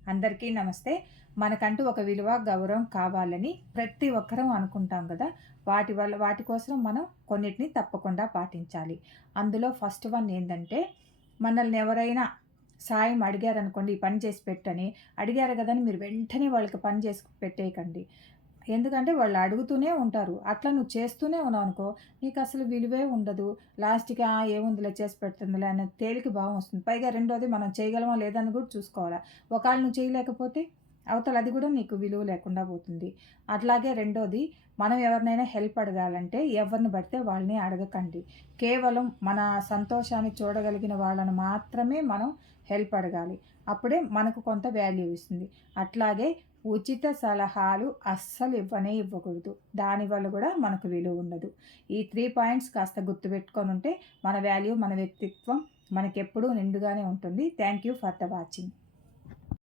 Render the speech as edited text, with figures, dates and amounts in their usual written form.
అందరికీ నమస్తే. మనకంటూ ఒక విలువ, గౌరవం కావాలని ప్రతి ఒక్కరం అనుకుంటాం కదా! వాటి కోసం మనం కొన్నిటిని తప్పకుండా పాటించాలి. అందులో ఫస్ట్ వన్ ఏందంటే, మనల్ని ఎవరైనా సాయం అడిగారనుకోండి, ఈ పని చేసి పెట్టని. అడిగారు గదా అని మీరు వెంటనే వాళ్ళకి పని చేసి పెట్టేయకండి. ఎందుకంటే వాళ్ళు అడుగుతూనే ఉంటారు. అట్లా నువ్వు చేస్తూనే ఉన్నావనుకో, నీకసలు విలువే ఉండదు. లాస్ట్‌కి ఏముందిలే చేసి పెడుతుందిలే అనే తేలిక భావం వస్తుంది. పైగా రెండోది మనం చేయగలమా లేదా అని కూడా చూసుకోవాలా. ఒకవేళ నువ్వు చేయలేకపోతే అవతల అది కూడా నీకు విలువ లేకుండా పోతుంది. అట్లాగే రెండోది, మనం ఎవరినైనా హెల్ప్ అడగాలంటే ఎవరిని పడితే వాళ్ళని అడగకండి. కేవలం మన సంతోషాన్ని చూడగలిగిన వాళ్ళని మాత్రమే మనం హెల్ప్ అడగాలి. అప్పుడే మనకు కొంత వాల్యూ ఇస్తుంది. అట్లాగే ఉచిత సలహాలు అస్సలు ఇవ్వనే ఇవ్వకూడదు. దానివల్ల కూడా మనకు విలువ ఉండదు. ఈ 3 పాయింట్స్ కాస్త గుర్తుపెట్టుకొనుంటే మన వాల్యూ, మన వ్యక్తిత్వం మనకెప్పుడూ నిండుగానే ఉంటుంది. Thank you for the watching.